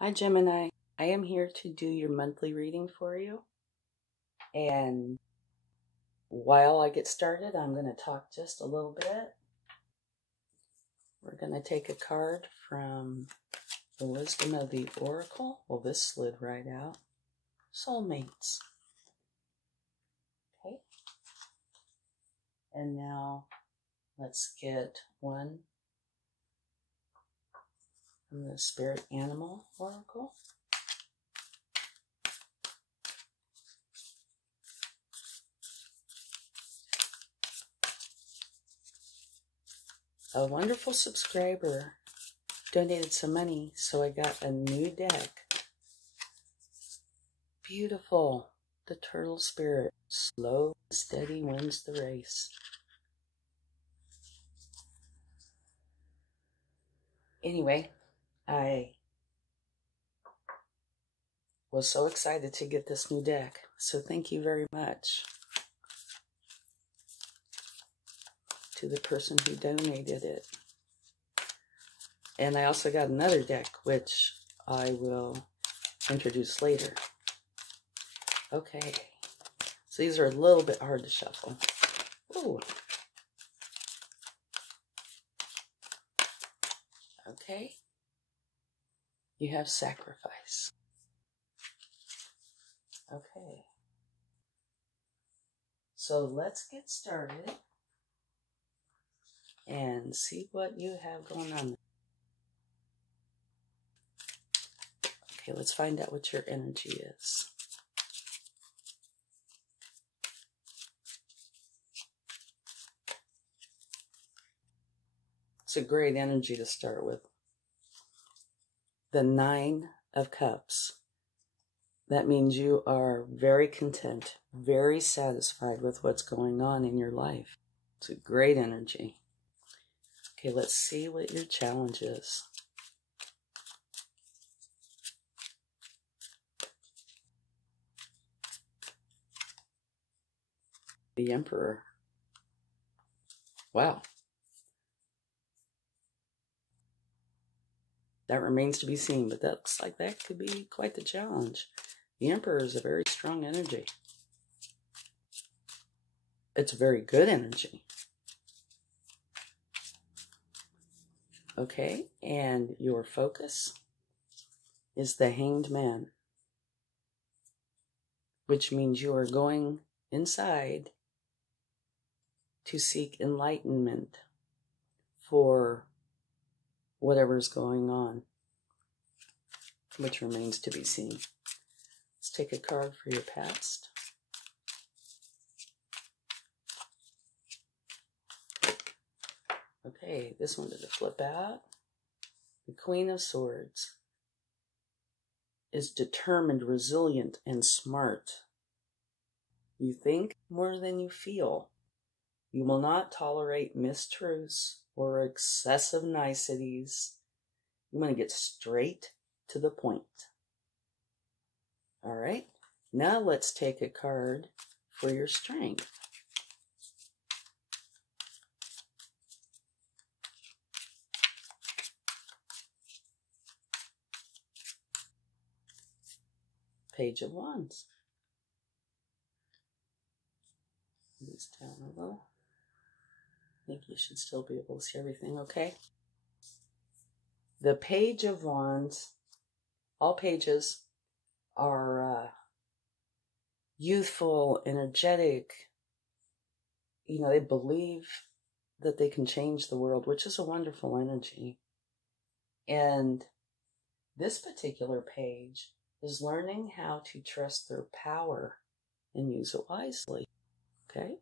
Hi, Gemini. I am here to do your monthly reading for you. And while I get started, I'm going to talk just a little bit. We're going to take a card from the Wisdom of the Oracle. Well, this slid right out. Soulmates. Okay. And now let's get one from the Spirit Animal Oracle. A wonderful subscriber donated some money, so I got a new deck. Beautiful. The Turtle Spirit. Slow and steady wins the race. Anyway, I was so excited to get this new deck, so thank you very much to the person who donated it. And I also got another deck, which I will introduce later. Okay, so these are a little bit hard to shuffle. Ooh. Okay, you have sacrifice. Okay, so let's get started and see what you have going on. Okay, let's find out what your energy is. It's a great energy to start with. The Nine of Cups. That means you are very content, very satisfied with what's going on in your life. It's a great energy. Okay, let's see what your challenge is. The Emperor. Wow. That remains to be seen, but that looks like that could be quite the challenge. The Emperor is a very strong energy. It's a very good energy. Okay, and your focus is the Hanged Man, which means you are going inside to seek enlightenment for whatever's going on, which remains to be seen. Let's take a card for your past. Okay, this one did a flip out. The Queen of Swords is determined, resilient, and smart. You think more than you feel. You will not tolerate mistruths or excessive niceties. You want to get straight to the point. All right, now let's take a card for your strength. Page of Wands. This down a little. I think you should still be able to see everything okay. The Page of Wands, all pages are youthful, energetic. You know, they believe that they can change the world, which is a wonderful energy. And this particular page is learning how to trust their power and use it wisely. Okay?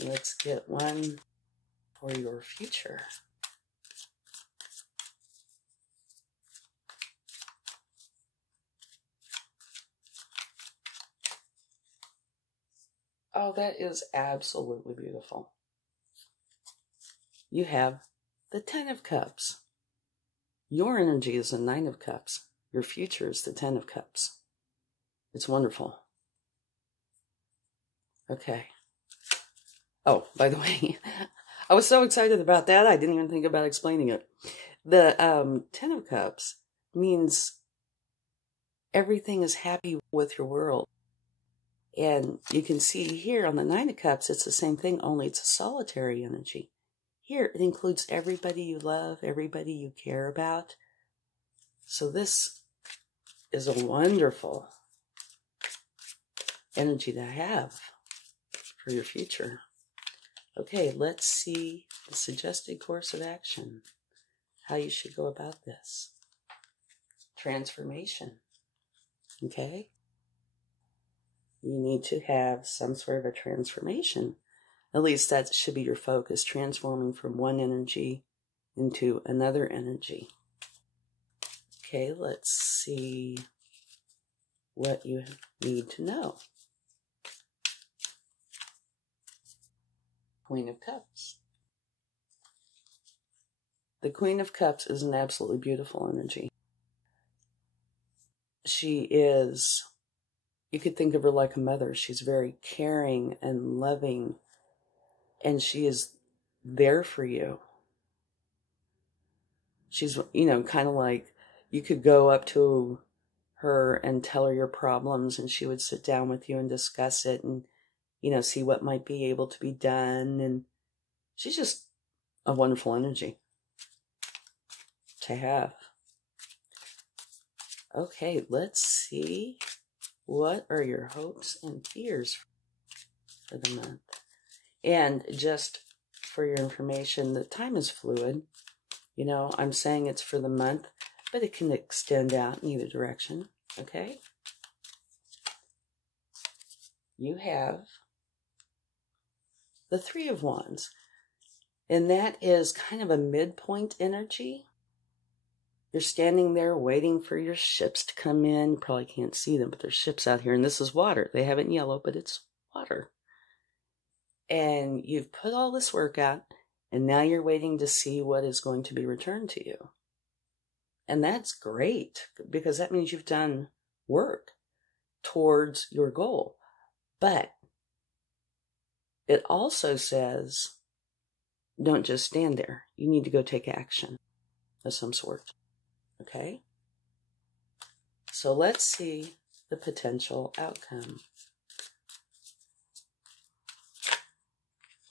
Let's get one for your future. Oh, that is absolutely beautiful. You have the Ten of Cups. Your energy is the Nine of Cups. Your future is the Ten of Cups. It's wonderful. Okay. Oh, by the way, I was so excited about that, I didn't even think about explaining it. The Ten of Cups means everything is happy with your world. And you can see here on the Nine of Cups, it's the same thing, only it's a solitary energy. Here, it includes everybody you love, everybody you care about. So this is a wonderful energy to have for your future. Okay, let's see the suggested course of action. How you should go about this. Transformation. Okay? You need to have some sort of a transformation. At least that should be your focus, transforming from one energy into another energy. Okay, let's see what you need to know. Queen of Cups. The Queen of Cups is an absolutely beautiful energy. She is, you could think of her like a mother. She's very caring and loving, and she is there for you. She's, you know, kind of like, you could go up to her and tell her your problems, and she would sit down with you and discuss it and, you know, see what might be able to be done. And she's just a wonderful energy to have. Okay, let's see. What are your hopes and fears for the month? And just for your information, the time is fluid. You know, I'm saying it's for the month, but it can extend out in either direction. Okay? You have the Three of Wands, and that is kind of a midpoint energy. You're standing there waiting for your ships to come in. You probably can't see them, but there's ships out here, and this is water. They have it in yellow, but it's water. And you've put all this work out, and now you're waiting to see what is going to be returned to you. And that's great, because that means you've done work towards your goal. But it also says, don't just stand there. You need to go take action of some sort. Okay? So let's see the potential outcome.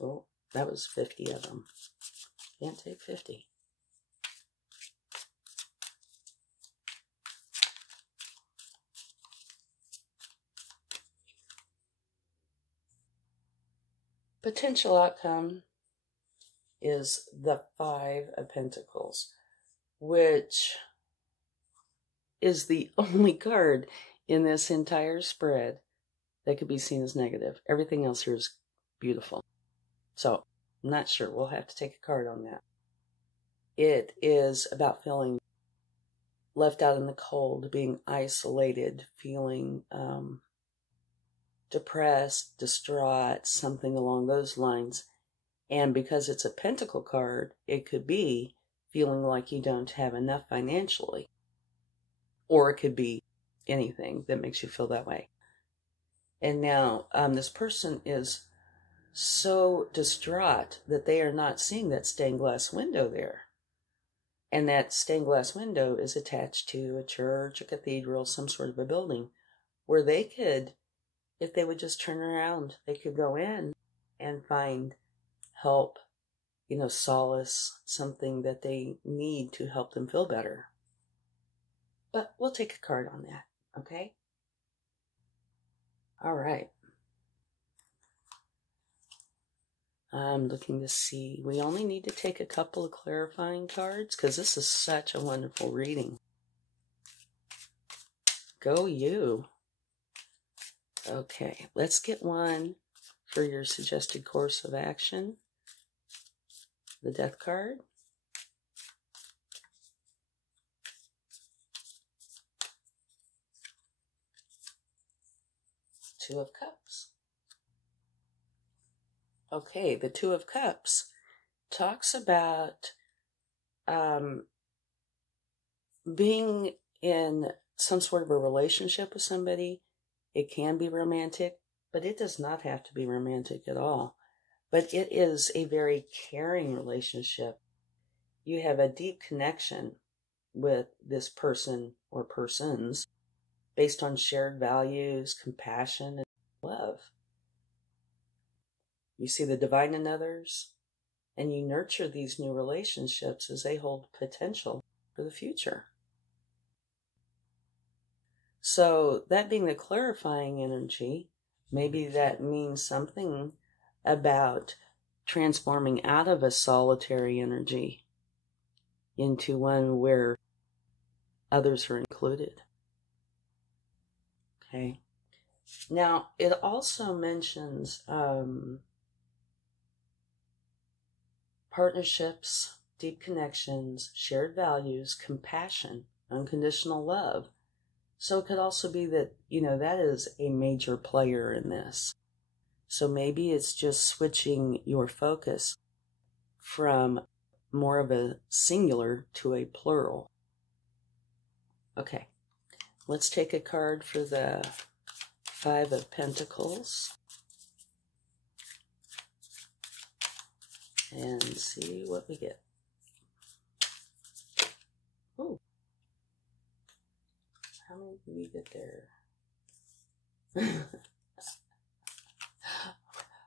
Oh, that was 50 of them. Can't take 50. Potential outcome is the Five of Pentacles, which is the only card in this entire spread that could be seen as negative. Everything else here is beautiful. So, I'm not sure. We'll have to take a card on that. It is about feeling left out in the cold, being isolated, feeling depressed, distraught, something along those lines. And because it's a pentacle card, it could be feeling like you don't have enough financially. Or it could be anything that makes you feel that way. And now this person is so distraught that they are not seeing that stained glass window there. And that stained glass window is attached to a church, a cathedral, some sort of a building, where they could, if they would just turn around, they could go in and find help, you know, solace, something that they need to help them feel better. But we'll take a card on that, okay? All right. I'm looking to see. We only need to take a couple of clarifying cards because this is such a wonderful reading. Go you. Okay, let's get one for your suggested course of action. The Death card. Two of Cups. Okay, the Two of Cups talks about being in some sort of a relationship with somebody. It can be romantic, but it does not have to be romantic at all. But it is a very caring relationship. You have a deep connection with this person or persons based on shared values, compassion, and love. You see the divine in others, and you nurture these new relationships as they hold potential for the future. So that being the clarifying energy, maybe that means something about transforming out of a solitary energy into one where others are included. Okay. Now, it also mentions partnerships, deep connections, shared values, compassion, unconditional love. So it could also be that, that is a major player in this. So maybe it's just switching your focus from more of a singular to a plural. Okay, let's take a card for the Five of Pentacles and see what we get. Ooh. How many did we get there?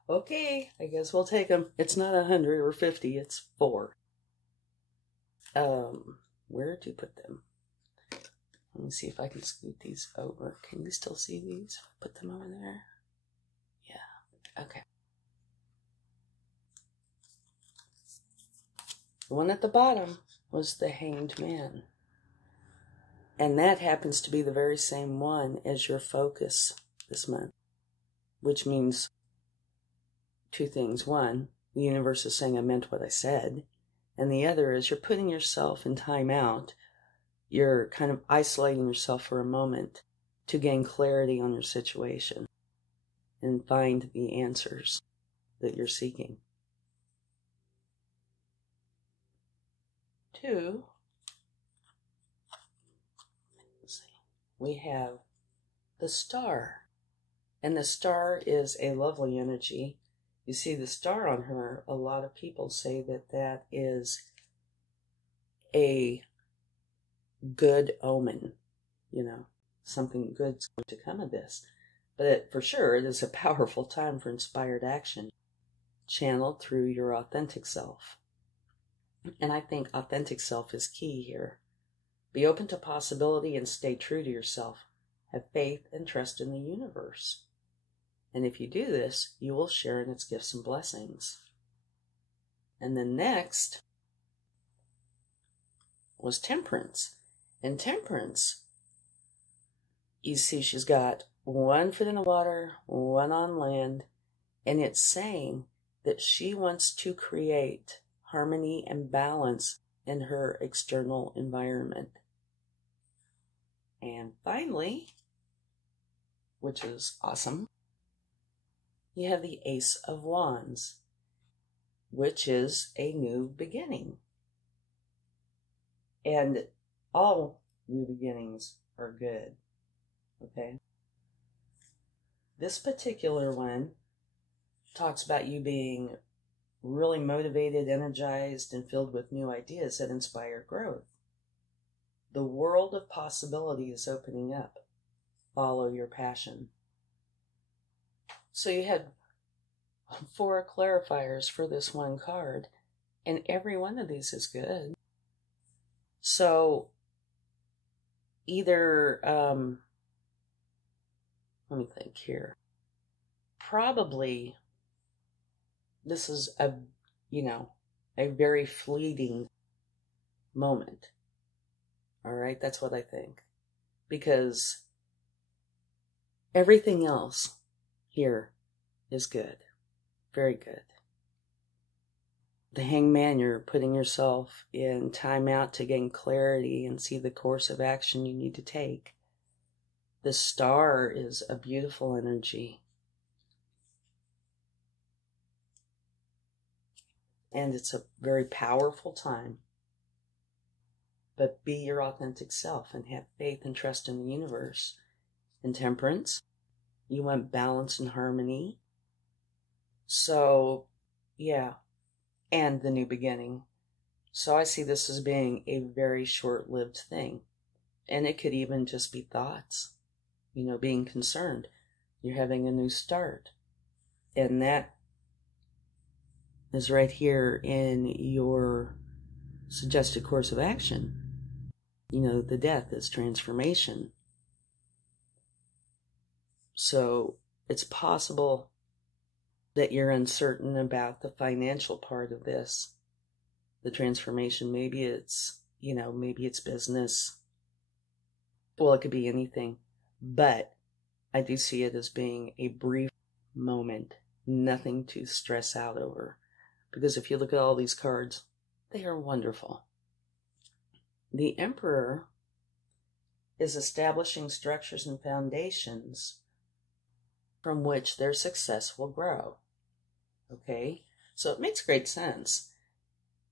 Okay, I guess we'll take them. It's not 100 or 50, it's 4. Where to put them? Let me see if I can scoot these over. Can you still see these? Put them over there. Yeah, okay. The one at the bottom was the Hanged Man. And that happens to be the very same one as your focus this month, which means 2 things. One, the universe is saying I meant what I said. And the other is you're putting yourself in time out. You're kind of isolating yourself for a moment to gain clarity on your situation and find the answers that you're seeking. 2, we have the Star. And the Star is a lovely energy. You see the star on her, a lot of people say that that is a good omen, something good's going to come of this. But for sure, it is a powerful time for inspired action, channeled through your authentic self. And I think authentic self is key here. Be open to possibility and stay true to yourself. Have faith and trust in the universe. And if you do this, you will share in its gifts and blessings. And then next was Temperance. And Temperance, you see she's got 1 foot in the water, 1 on land, and it's saying that she wants to create harmony and balance in her external environment. And finally, which is awesome, you have the Ace of Wands, which is a new beginning. And all new beginnings are good, okay? This particular one talks about you being really motivated, energized, and filled with new ideas that inspire growth. The world of possibility is opening up. Follow your passion. So you had 4 clarifiers for this one card, and every one of these is good. So either, let me think here. Probably this is a very fleeting moment. All right, that's what I think. Because everything else here is good. Very good. The Hangman, you're putting yourself in time out to gain clarity and see the course of action you need to take. The Star is a beautiful energy. And it's a very powerful time. But be your authentic self and have faith and trust in the universe. In Temperance, you want balance and harmony. So, yeah. And the new beginning. So I see this as being a very short-lived thing. And it could even just be thoughts, being concerned. You're having a new start. And that is right here in your suggested course of action. The death is transformation. So it's possible that you're uncertain about the financial part of this, the transformation. Maybe it's, maybe it's business. Well, it could be anything, but I do see it as being a brief moment, nothing to stress out over. Because if you look at all these cards, they are wonderful. The Emperor is establishing structures and foundations from which their success will grow. Okay? So it makes great sense.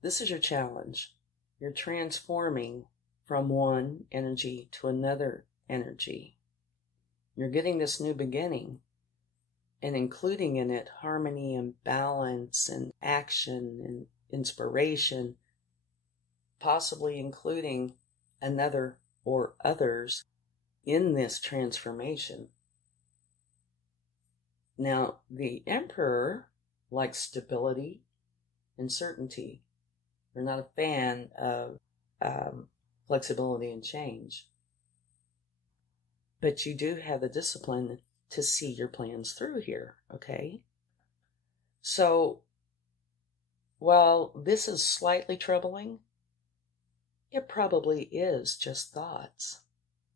This is your challenge. You're transforming from one energy to another energy. You're getting this new beginning and including in it harmony and balance and action and inspiration, possibly including another or others in this transformation. Now, the Emperor likes stability and certainty. They're not a fan of flexibility and change. But you do have the discipline to see your plans through here, okay? So, while this is slightly troubling, it probably is just thoughts,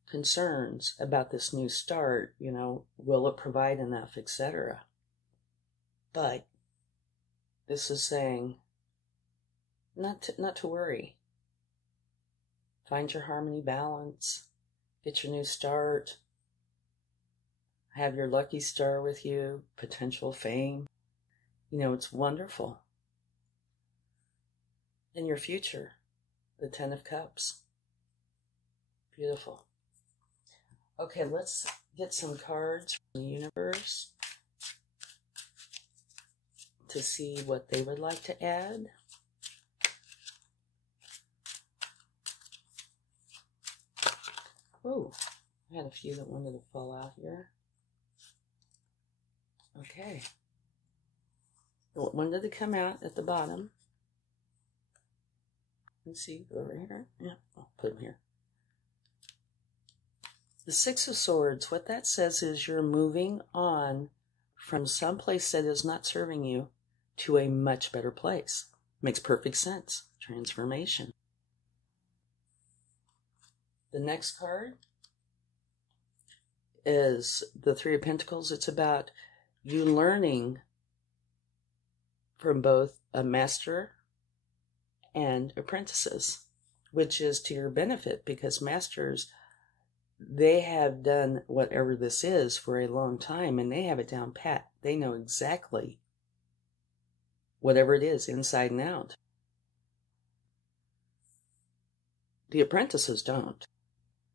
concerns about this new start, will it provide enough, etc. But this is saying not to worry. Find your harmony, balance, get your new start, have your lucky star with you, potential fame. It's wonderful. And your future, the 10 of Cups. Beautiful. Okay, let's get some cards from the universe to see what they would like to add. Oh, I had a few that wanted to fall out here. Okay. When did it come out at the bottom? Let's see, go over here. Yeah, I'll put them here. The Six of Swords, what that says is you're moving on from some place that is not serving you to a much better place. Makes perfect sense. Transformation. The next card is the Three of Pentacles. It's about you learning from both a master and apprentices, which is to your benefit because masters, they have done whatever this is for a long time and they have it down pat. They know exactly whatever it is inside and out. The apprentices don't.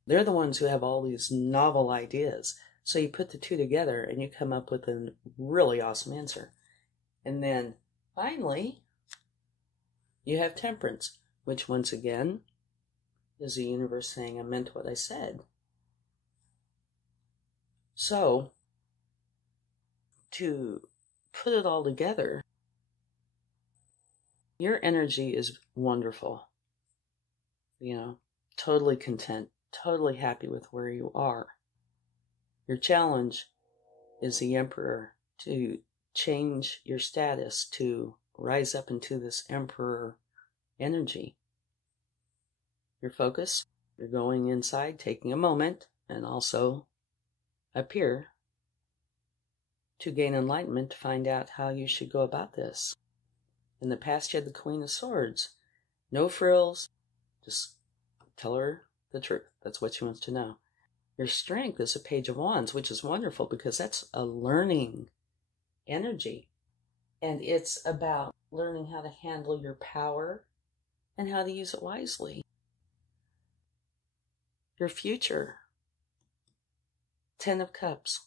They're the ones who have all these novel ideas. So you put the two together and you come up with a really awesome answer. And then finally, you have Temperance, which once again is the universe saying I meant what I said. So, to put it all together, your energy is wonderful. Totally content, totally happy with where you are. Your challenge is the Emperor, to change your status, to rise up into this Emperor energy. Your focus, you're going inside, taking a moment, and also up here to gain enlightenment, to find out how you should go about this. In the past, you had the Queen of Swords. No frills, just tell her the truth. That's what she wants to know. Your strength is a Page of Wands, which is wonderful because that's a learning energy. And it's about learning how to handle your power and how to use it wisely. Your future, 10 of Cups.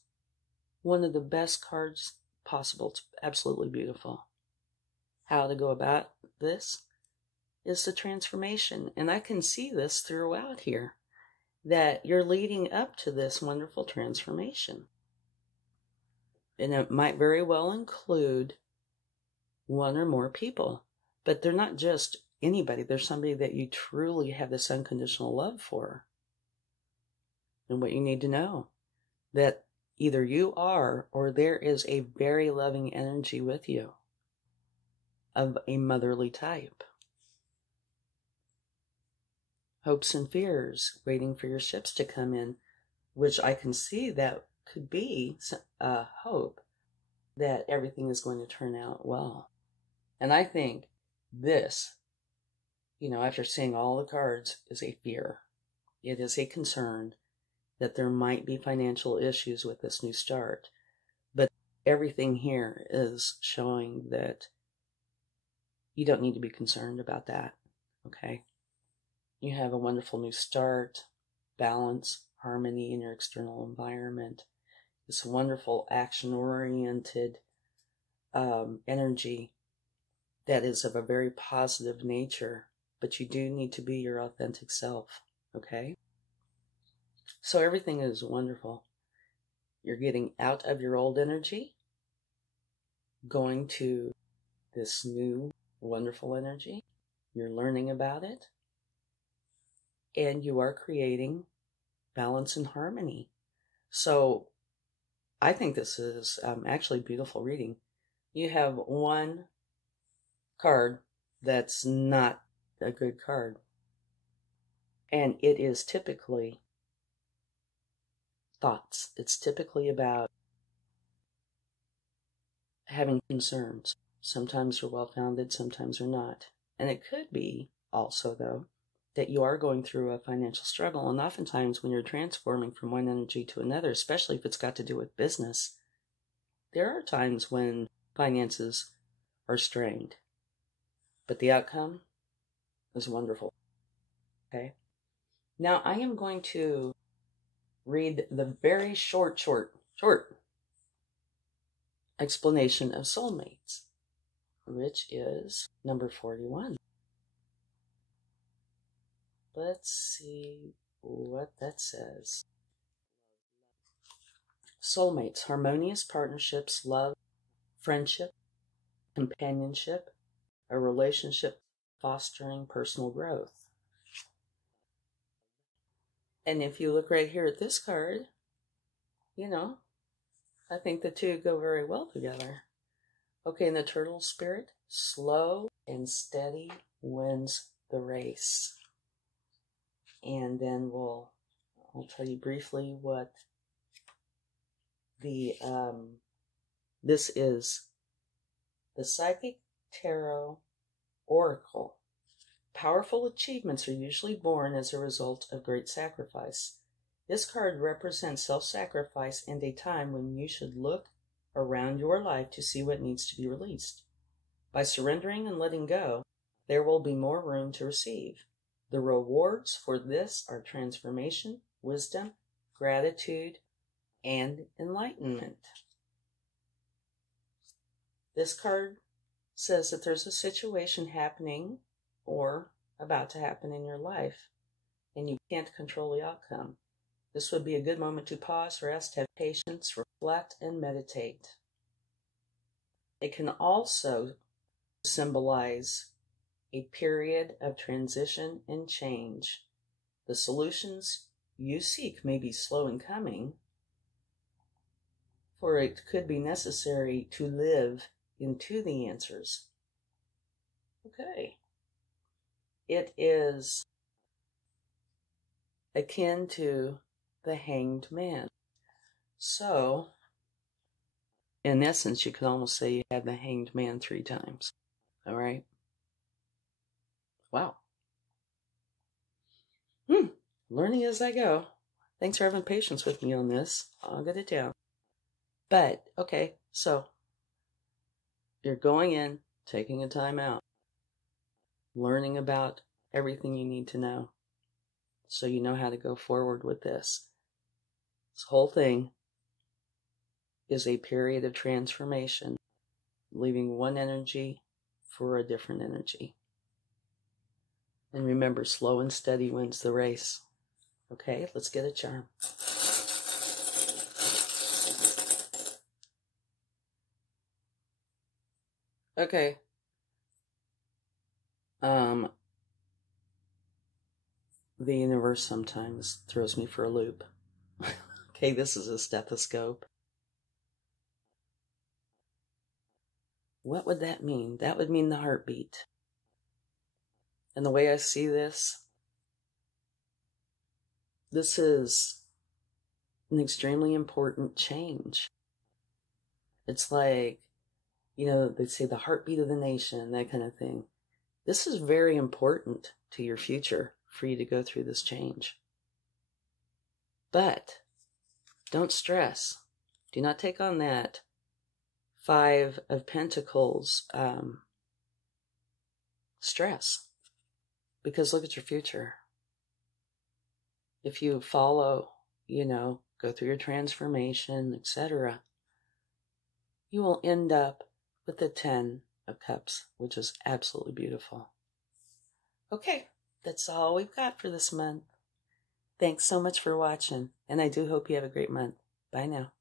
One of the best cards possible. It's absolutely beautiful. How to go about this? is the transformation. And I can see this throughout here, that you're leading up to this wonderful transformation. And it might very well include one or more people, but they're not just anybody. They're somebody that you truly have this unconditional love for. And what you need to know, that either you are or there is a very loving energy with you of a motherly type. Hopes and fears, waiting for your ships to come in, which I can see that could be a hope that everything is going to turn out well. And I think this, after seeing all the cards, is a fear. It is a concern that there might be financial issues with this new start. But everything here is showing that you don't need to be concerned about that, okay? You have a wonderful new start, balance, harmony in your external environment. This wonderful action-oriented energy that is of a very positive nature, but you do need to be your authentic self, okay? So everything is wonderful. You're getting out of your old energy, going to this new wonderful energy. You're learning about it, and you are creating balance and harmony. So I think this is actually beautiful reading. You have one card that's not a good card, and it is typically thoughts. It's typically about having concerns. Sometimes they're well-founded, sometimes they're not. And it could be also, though, that you are going through a financial struggle. And oftentimes when you're transforming from one energy to another, especially if it's got to do with business, there are times when finances are strained. But the outcome is wonderful. Okay? Now I am going to read the very short explanation of soulmates, which is number 41. Let's see what that says. Soulmates, harmonious partnerships, love, friendship, companionship, a relationship fostering personal growth. And if you look right here at this card, I think the two go very well together. Okay, in the turtle spirit, slow and steady wins the race. And then I'll tell you briefly what this is. The Psychic Tarot Oracle. Powerful achievements are usually born as a result of great sacrifice. This card represents self-sacrifice and a time when you should look around your life to see what needs to be released. By surrendering and letting go, there will be more room to receive. The rewards for this are transformation, wisdom, gratitude, and enlightenment. This card says that there's a situation happening or about to happen in your life, and you can't control the outcome. This would be a good moment to pause, rest, have patience, reflect, and meditate. It can also symbolize a period of transition and change. The solutions you seek may be slow in coming, for it could be necessary to live into the answers. Okay. It is akin to the Hanged Man. So, in essence, you could almost say you had the Hanged Man 3 times. All right? Wow. Learning as I go. Thanks for having patience with me on this. I'll get it down. But, okay, so you're going in, taking a time out, learning about everything you need to know so you know how to go forward with this. This whole thing is a period of transformation, leaving one energy for a different energy. And remember, slow and steady wins the race. Okay, let's get a charm. Okay. The universe sometimes throws me for a loop. Okay, this is a stethoscope. What would that mean? That would mean the heartbeat. And the way I see this is an extremely important change. It's like, you know, they say the heartbeat of the nation, that kind of thing. This is very important to your future for you to go through this change. But don't stress. Do not take on that 5 of Pentacles stress. Because look at your future. If you follow, you know, go through your transformation, etc., you will end up with the 10 of Cups, which is absolutely beautiful. Okay, that's all we've got for this month. Thanks so much for watching, and I do hope you have a great month. Bye now.